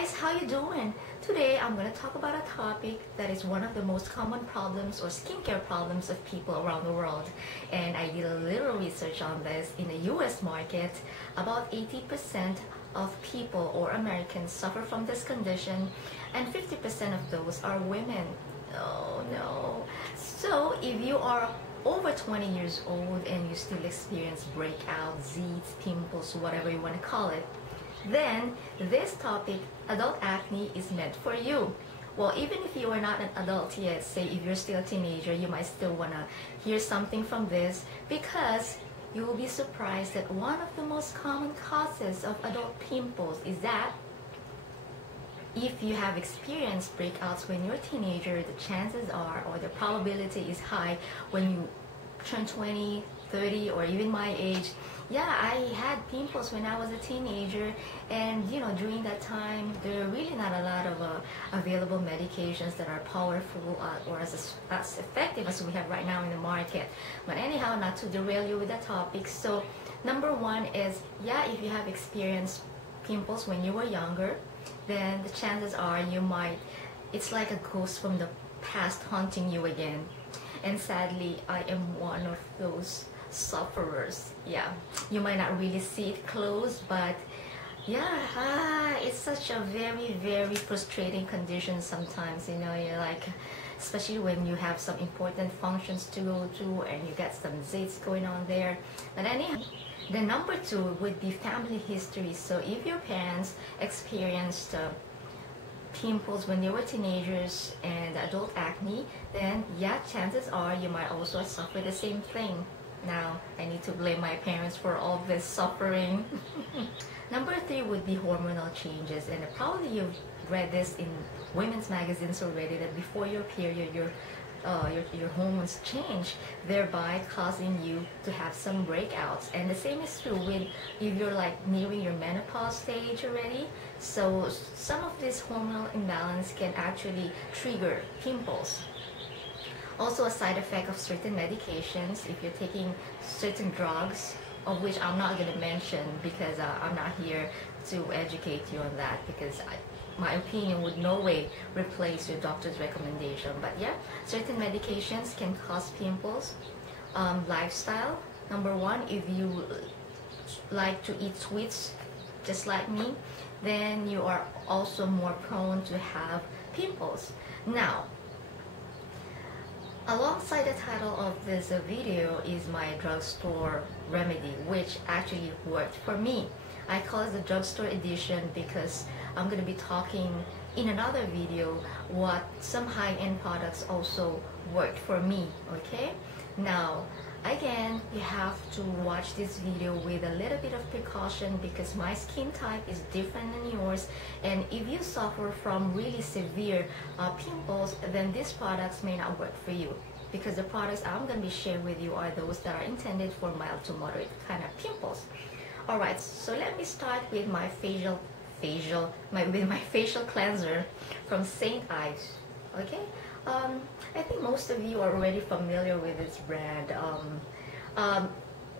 guys, how you doing? Today I'm going to talk about a topic that is one of the most common problems or skincare problems of people around the world. And I did a little research on this. In the US market, about 80% of people or Americans suffer from this condition, and 50% of those are women. Oh no. So if you are over 20 years old and you still experience breakouts, zits, pimples, whatever you want to call it, then this topic, adult acne, is meant for you. Well, even if you are not an adult yet, say if you're still a teenager, you might still want to hear something from this, because you will be surprised that one of the most common causes of adult pimples is that if you have experienced breakouts when you're a teenager, the chances are, or the probability is high, when you turn 20, 30, or even my age. Yeah, I had pimples when I was a teenager, and during that time there are really not a lot of available medications that are powerful or as effective as we have right now in the market. But anyhow, not to derail you with that topic, so number one is, yeah, if you have experienced pimples when you were younger, then the chances are it's like a ghost from the past haunting you again. And sadly, I am one of those sufferers. Yeah, you might not really see it close, but yeah, it's such a very, very frustrating condition sometimes. You're like, especially when you have some important functions to go to and you get some zits going on there. But anyhow, the number two would be family history. So if your parents experienced pimples when they were teenagers and adult acne, then yeah, chances are you might also suffer the same thing. Now, I need to blame my parents for all this suffering. Number three would be hormonal changes, and probably you've read this in women's magazines already, that before your period, your hormones change, thereby causing you to have some breakouts. And the same is true with if you're like nearing your menopause stage already. So some of this hormonal imbalance can actually trigger pimples. Also, a side effect of certain medications, if you're taking certain drugs, of which I'm not going to mention because I'm not here to educate you on that, because my opinion would no way replace your doctor's recommendation. But yeah, certain medications can cause pimples. Lifestyle, number one, if you like to eat sweets just like me, then you are also more prone to have pimples. Now, alongside the title of this video is my drugstore remedy, which actually worked for me. I call it the Drugstore Edition because I'm going to be talking in another video what some high-end products also worked for me, okay? Now, again, you have to watch this video with a little bit of precaution because my skin type is different than yours, and if you suffer from really severe pimples, then these products may not work for you, because the products I'm going to be sharing with you are those that are intended for mild to moderate kind of pimples. Alright, so let me start with my facial cleanser from St. Ives. Okay, I think most of you are already familiar with this brand.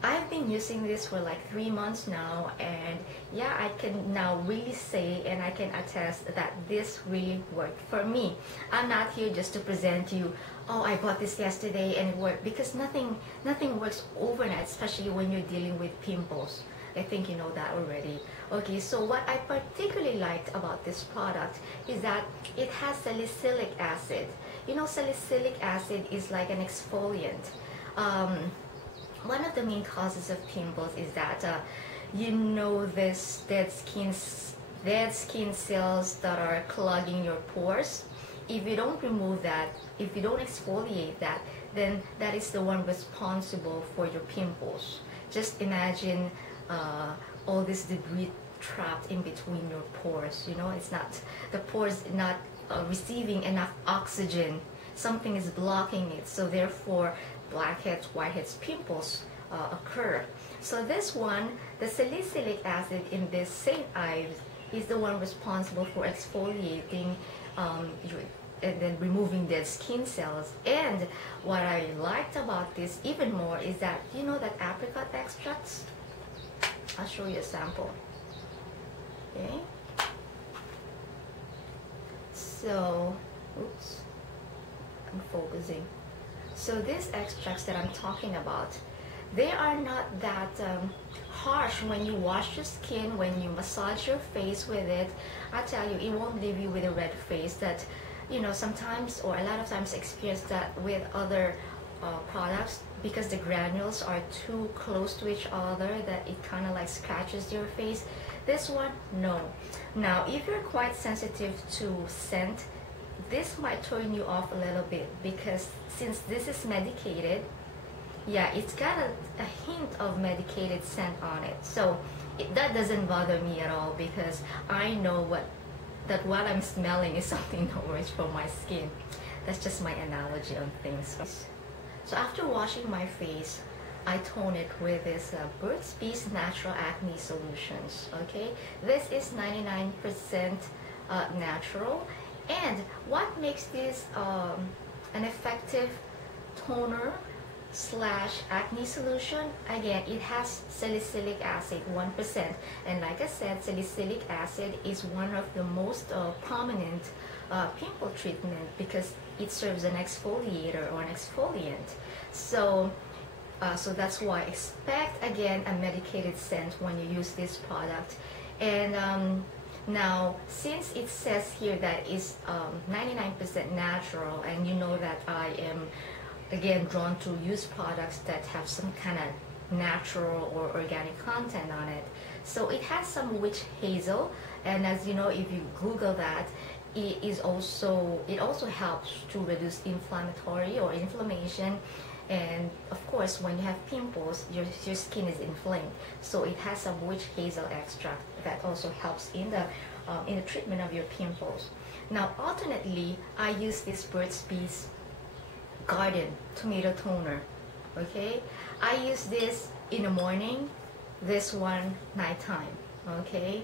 I've been using this for like 3 months now, and yeah, I can now really say and I can attest that this really worked for me. I'm not here just to present you, oh, I bought this yesterday and it worked, because nothing works overnight, especially when you're dealing with pimples. I think you know that already. Okay, so what I particularly liked about this product is that it has salicylic acid. Salicylic acid is like an exfoliant. One of the main causes of pimples is that this dead skin cells that are clogging your pores. If you don't remove that, if you don't exfoliate that, then that is the one responsible for your pimples. Just imagine all this debris trapped in between your pores. It's not, the pores not receiving enough oxygen. Something is blocking it, so therefore blackheads, whiteheads, pimples occur. So this one, the salicylic acid in this St. Ives, is the one responsible for exfoliating and then removing dead skin cells. And what I liked about this even more is that, that apricot extracts? I'll show you a sample. Okay. So, oops, I'm focusing. So these extracts that I'm talking about, they are not that harsh when you wash your skin, when you massage your face with it. I tell you, it won't leave you with a red face that, you know, sometimes or a lot of times experience that with other products, because the granules are too close to each other that it kind of like scratches your face. This one, no. Now, if you're quite sensitive to scent, this might turn you off a little bit, because since this is medicated, yeah, it's got a hint of medicated scent on it. So that doesn't bother me at all, because I know what I'm smelling is something that works for my skin. That's just my analogy on things. So after washing my face, I tone it with this Burt's Bees Natural Acne Solutions. Okay, this is 99% natural. And what makes this an effective toner slash acne solution? Again, it has salicylic acid, 1%. And like I said, salicylic acid is one of the most prominent pimple treatment, because it serves an exfoliator or an exfoliant. So that's why expect, again, a medicated scent when you use this product. And now, since it says here that it's 99% natural, and you know that I am, again, drawn to use products that have some kind of natural or organic content on it. So it has some witch hazel, and as you know, if you Google that, it also helps to reduce inflammatory or inflammation. And of course, when you have pimples, your skin is inflamed. So it has some witch hazel extract that also helps in the treatment of your pimples. Now, alternately, I use this Burt's Bees Garden Tomato Toner. Okay, I use this in the morning, this one nighttime. Okay,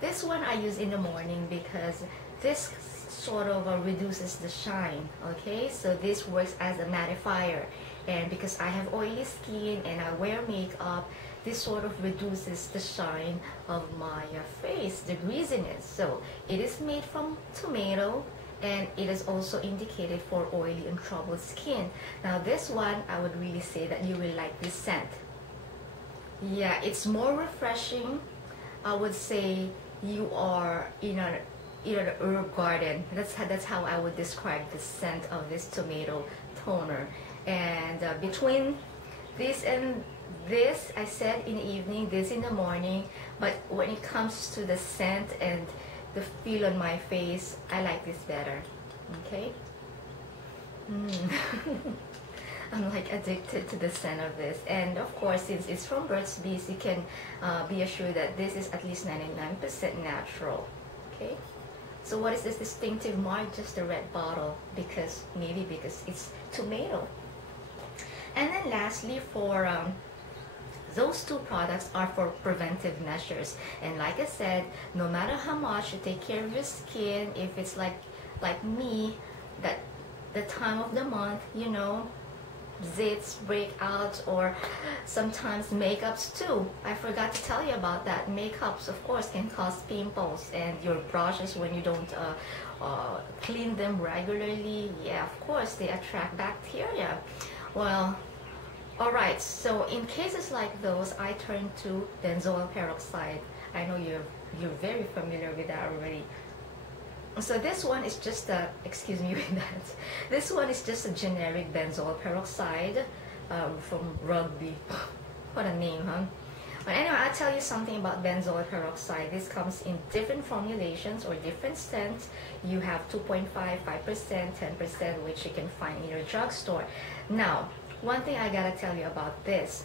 this one I use in the morning because this sort of reduces the shine. Okay, so this works as a mattifier, and because I have oily skin and I wear makeup, this sort of reduces the shine of my face, the greasiness. So it is made from tomato, and it is also indicated for oily and troubled skin. Now this one, I would really say that you will like this scent. Yeah, it's more refreshing. I would say you are in an herb garden. That's how I would describe the scent of this tomato toner. And between this and this, I said in the evening, this in the morning. But when it comes to the scent and the feel on my face, I like this better. Okay. I'm like addicted to the scent of this. And of course, since it's from Burt's Bees, you can be assured that this is at least 99% natural. Okay. So what is this distinctive mark? Just the red bottle, because maybe because it's tomato. And then lastly, for those two products are for preventive measures. And like I said, no matter how much you take care of your skin, if it's like me, that the time of the month, you know, zits break out, or sometimes makeups too. I forgot to tell you about that. Makeups, of course, can cause pimples, and your brushes, when you don't clean them regularly, yeah, of course, they attract bacteria. Well, alright, so in cases like those, I turn to benzoyl peroxide. I know you're very familiar with that already. So this one is just a, excuse me with that, this one is just a generic benzoyl peroxide from Rugby. What a name, huh? But anyway, I'll tell you something about benzoyl peroxide. This comes in different formulations or different scents. You have 2.5, 5%, 10%, which you can find in your drugstore. Now, one thing I gotta tell you about this,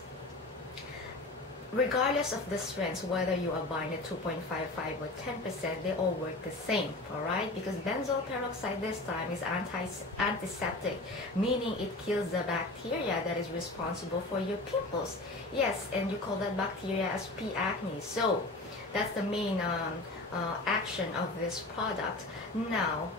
regardless of the strengths, whether you are buying a 2.55 or 10%, they all work the same, alright? Because benzoyl peroxide this time is antiseptic, meaning it kills the bacteria that is responsible for your pimples. Yes, and you call that bacteria as P. acne. So that's the main action of this product. Now,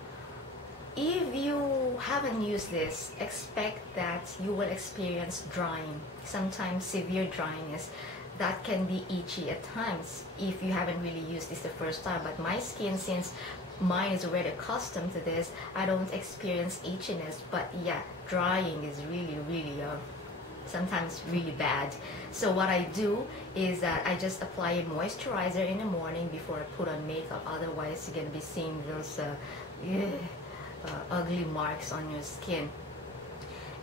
if you haven't used this, expect that you will experience drying, sometimes severe dryness. That can be itchy at times if you haven't really used this the first time. But my skin, since mine is already accustomed to this, I don't experience itchiness. But yeah, drying is really sometimes really bad. So what I do is that I just apply a moisturizer in the morning before I put on makeup. Otherwise you're gonna be seeing those ugly marks on your skin.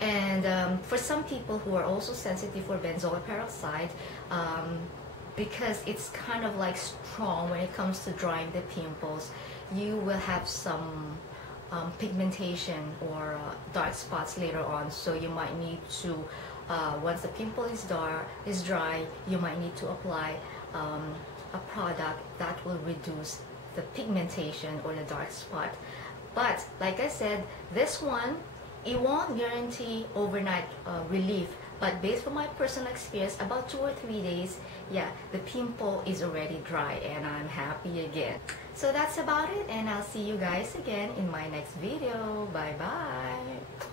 And for some people who are also sensitive for benzoyl peroxide, because it's kind of like strong when it comes to drying the pimples, you will have some pigmentation or dark spots later on. So you might need to, once the pimple is dry, you might need to apply a product that will reduce the pigmentation or the dark spot. But like I said, this one, it won't guarantee overnight relief, but based on my personal experience, about 2 or 3 days, yeah, the pimple is already dry and I'm happy again. So that's about it, and I'll see you guys again in my next video. Bye bye.